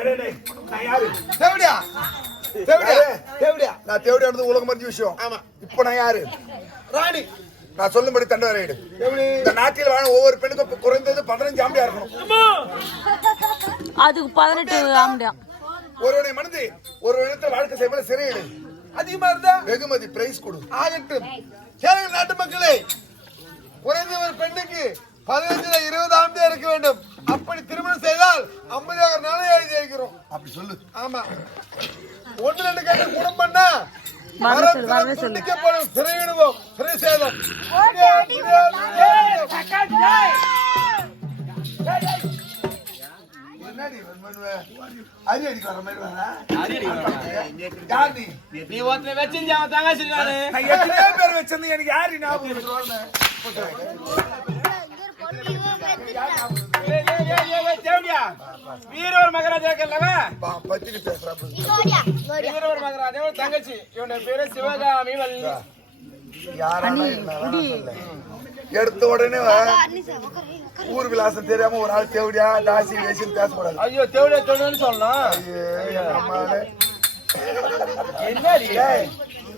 தேவடியா? தேவடியா? தேவடியா? நான் தேவடியானது உலகம் மறிஞ்ச விஷயம். ஆமா. இப்போ நான் யாரு? ராணி. நான் சொல்லும்படி தண்டவரையிடு எப்படி இந்த நாட்டில் வாழ ஒவ்வொரு பெண்ணுக்கும் குறைந்தது பதினஞ்சு ஆம்பியா இருக்கணும். அதுக்கு பதினெட்டு ஆம்பியா ஒருவனை மனது ஒரு இடத்துல வாழ்க்கை செய்வது சிறையிடு. அதிகமா இருந்தா? வெகுமதி பிரைஸ் கொடு. ஆகட்டும். நாட்டு மக்களே குறைந்த ஒரு பெண்ணுக்கு பதினஞ்சுல இருபது ஆண்டு இருக்க வேண்டும். அப்படி திருமணம் செய்தால் ஐம்பதாயிரம் நாளே எழுதி வைக்கிறோம் அப்படி சொல்லு. ஆமா. ஒன்று ரெண்டு கட்டு குடும்பம்னா வரவே சொல்லு, வரவே சொல்லு. துண்டிக்கப்படும் சிறையிடுவோம் சிறை சேதம் என்னடி இவன் பண்ணுவ? வீரவர் மகராஜா இருக்கல்லவா பா, பத்தினி பேசுறாப்புல. வீரவர் மகராஜா தங்கச்சி. இவனோட பேரு சிவகாமி வள்ளி. எடுத்த உடனே. ஊர் விலாசம் தெரியாம ஒரு ஆள் தேவடியா தாசி வேசின்னு பேசக்கூடாது ஐயோ தேவடியா தேவடியான்னு சொல்லலாம்.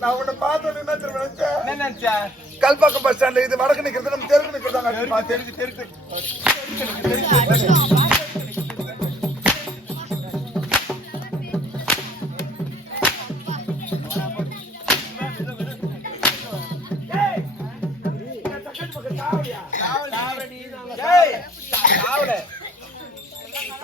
நான் உன்னை என்ன தெரியுமா நினைச்சேன்? என்ன நினைச்சா? கல்பாக்கம் பஸ் ஸ்டாண்ட்ல இது வடக்கு நிக்கிறது நம்ம தெற்கு நிக்கிறதாங்க. தெருக்கு தெருக்கு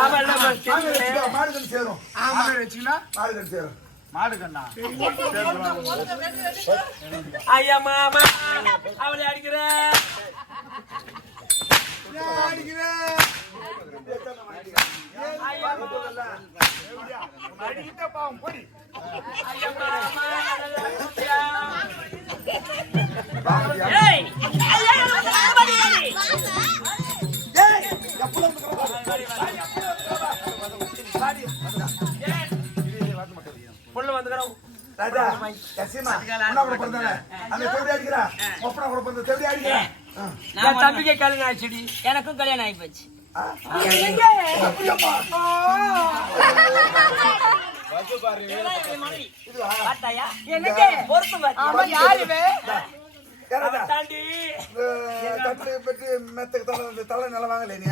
ஆமா, இல்ல, இல்ல, மாடு வச்சுக்கோ, மாடு கன்று சேரும். ஆமா. மாடு கன்று சேரும். ஐயா மாமா அவளை அடிக்கிற. ராஜா, கசிமா, கூட பிறந்தானே, அந்த தேவடி அடிக்கிறா, ஒப்பனை கூட பிறந்த தேவடி அடிக்கிறேன் தம்பிக்கு கல்யாணம் ஆயிடுச்சுடி எனக்கும் கல்யாணம் ஆகி போச்சு. தலை இந்த தலை நல்லா வாங்கல நீ?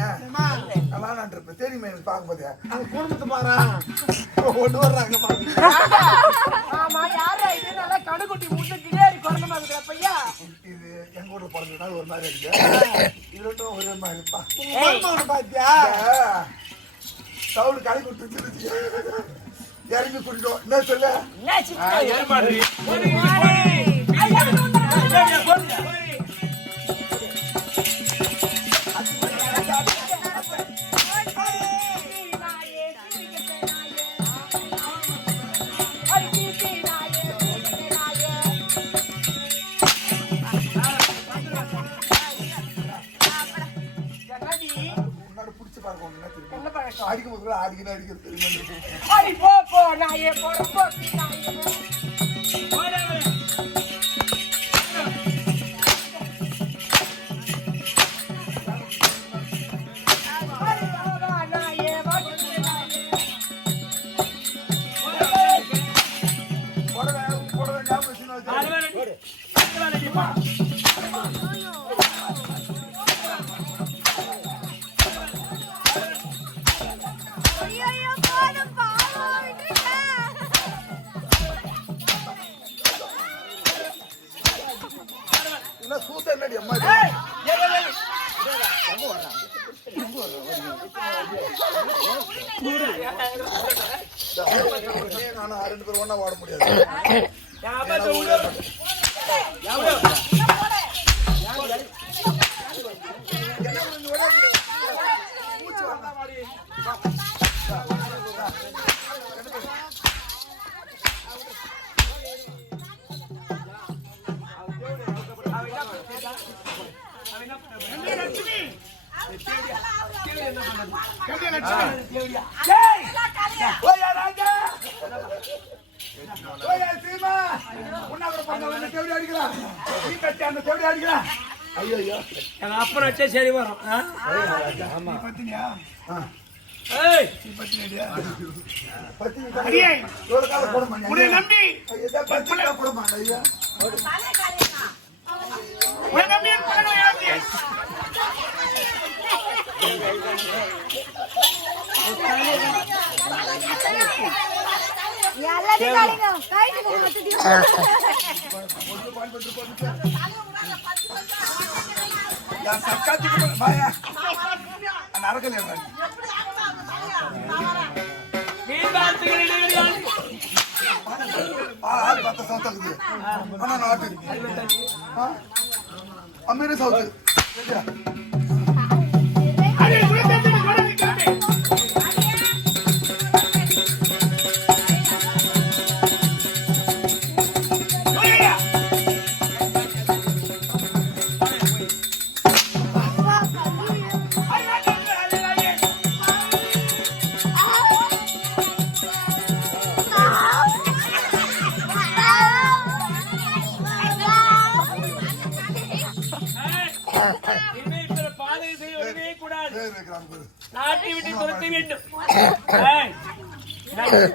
நான் வேணான்ட்டு இருப்பேன் தெரியுமே எனக்கு பார்க்கும்போது அவங்க குடும்பத்தை பாரு. ஒன்று வர்றாங்க ஆமா யாரா இது? நல்லா கடுகுட்டி முட்டை கிளியாரி குழந்தை மாதிரி ஊர்ல பிறந்ததுனால ஒரு மாதிரி இருக்கு. இது ரெண்டும் ஒரே மாதிரி. இருப்பா மருமவனை பாத்தியா? சவுண்டு கடை கொடுத்து இறங்கி குடிக்கும் என்ன சொல்ல? உனக்கு என்ன தெரியும் அடிக்கும் போது அடிக்கணும் அடிக்கிறது தெரியுமா அடி போ போ. அடி போ, என்ன சூத்த என்னடி அம்மா நானும் ரெண்டு பேரும் ஒன்னா வாட அப்பனை வச்சா சரி வரும். ஆ? பத்தினியா? ஏய்! பத்தினி ஒரு கால போட மாட்டேன் உன்னை நம்பி பத்தினி போட மாட்டேன் ஐயா எல்லாத்தையும் காலிங்க கைட்டு மொத்தத்தையும் என் சக்காத்துக்கு பாயா நடக்கல நீ பார்த்துக்கிறீங்க ஆள் பார்த்த சவுத்தாக்குது ஆனா நாட்டு அமீர சவுத்து இனிமே இப்ப பாதகம் செய்ய விடவே கூடாது. நாட்டை விட்டு துரத்த வேண்டும். ஏய்,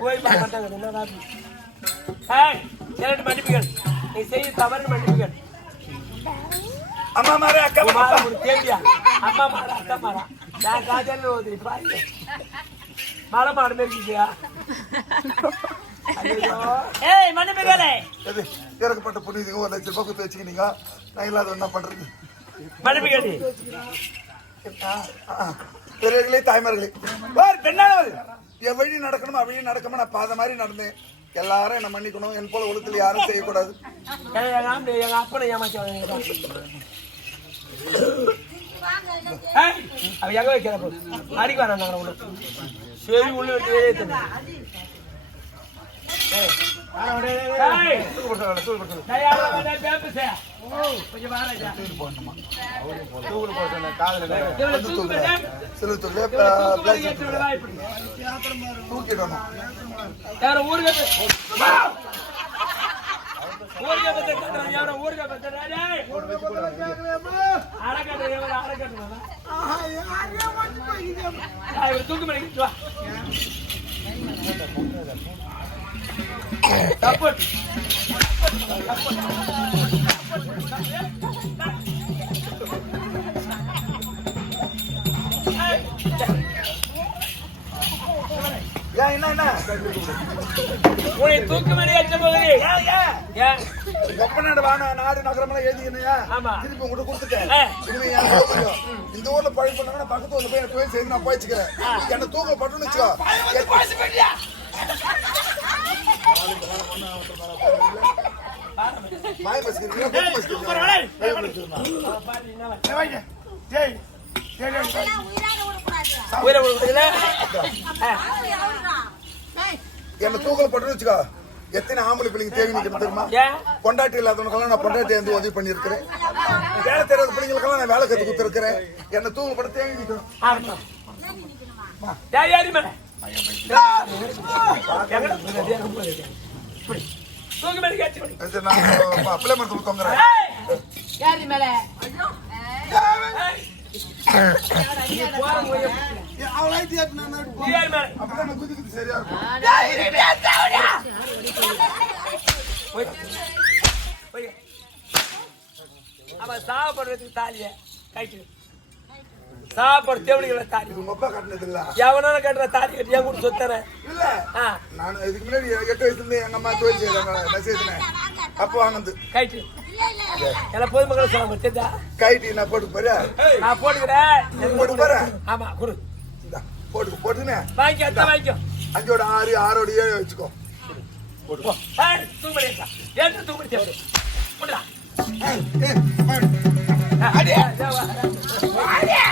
போய் பார்க்க? ஏய், மன்னிப்புகள். நீ செய்ய தவறு மன்னிப்புகள். அம்மா மாரே அக்கா உன் மாலை உனக்கு தேவையா அம்மா மாடா அக்கா மாடா நான் காஜல் ஓதி பாருங்க. மலை மாடு மேய்க்கியா ஏய் மன்னிப்புகளே. எது இறக்கப்பட்ட புனிதங்க ஒரு லட்சம் ரூபாய் கொடுத்து வச்சுக்கினீங்க. நான் இல்லாத என்ன பண்றது? மன்னிப்புகள் பெரியவர்களே தாய்மார்களே. பார் பெண்ணானவர் என் வழி நடக்கணும்? அவ்வழி நடக்கணும் நான் பாத மாதிரி நடந்தேன். எல்லாரும் என்ன மன்னிக்கணும். என் போல ஒழுத்துல யாரும் செய்யக்கூடாது. எங்க ஆம்பளை, எங்க அப்பனை ஏமாத்தி அவ எங்க வைக்கிற போது அடிக்க வேணாம் உனக்கு சரி உள்ள விட்டு வெளியே தண்ணி தூக்கிடணும் யாரோ ஊருக்கு ஊருக்கு பத்த கட்டுறான் ஊருக்கு பத்த அறக்கட்டு அறக்கட்டு தூக்கு உன்னை தூக்கு மணி ஏற்ற போகிறேன் நாடு நகரமெல்லாம் ஆமா. திருப்பி உங்கள்கிட்ட கொடுத்துட்டேன்? இந்த ஊர்ல பழி பண்ணாங்கன்னா பக்கத்து ஊர்ல போய் போய் செய்து நான் போயிச்சுக்கிறேன். என்ன தூக்க பட்டுன்னு வச்சுக்கோ. மாய பொட்டு என்ன தூக்கல பட்டுன்னு வச்சுக்கோ எத்தனை ஆம்பளை பிள்ளைங்க தேவை நிற்கிறது தெரியுமா கொண்டாட்டி இல்லாதவனுக்கெல்லாம் நான் கொண்டாட்டி வந்து உதவி பண்ணியிருக்கிறேன் வேலை தெரியாத பிள்ளைங்களுக்கெல்லாம் நான் வேலை கத்து கொடுத்துருக்கிறேன் என்ன தூங்க பட்டு தேவை நிற்கணும் தூக்கு மேல கேட்டு படி. இது நான் பிள்ளை மரத்தில் தொங்குறேன்! யாரு மேல. அவன் சாப்பிடுறதுக்கு தாலிய கைட்டு சாப்பாடு தேவடிகளை தாலி. உங்க அப்பா கட்டினது இல்ல எவனால கட்டுற தாலி கட்டி என் கூட சொத்தரேன் இல்ல. நான் இதுக்கு முன்னாடி எட்டு வயசுல இருந்து எங்க அம்மா நான் செய்தேன் அப்போ வாங்கினது. கைட்டு பொதுமக்கள் சொல்ல தெரியுதா கைட்டி நான் போட்டு போறியா நான் போட்டுக்கிறேன். போட்டு போறேன் ஆமா கொடு. போட்டு போட்டுனே. வாங்கிக்கோ அத்தை வாங்கிக்கோ. அஞ்சோட ஆறு ஆறோட ஏழு வச்சுக்கோ. போ. ஏய், தூங்குமணி இருக்கா ஏன் போடுடா ஏய், அம்மா. அடியா.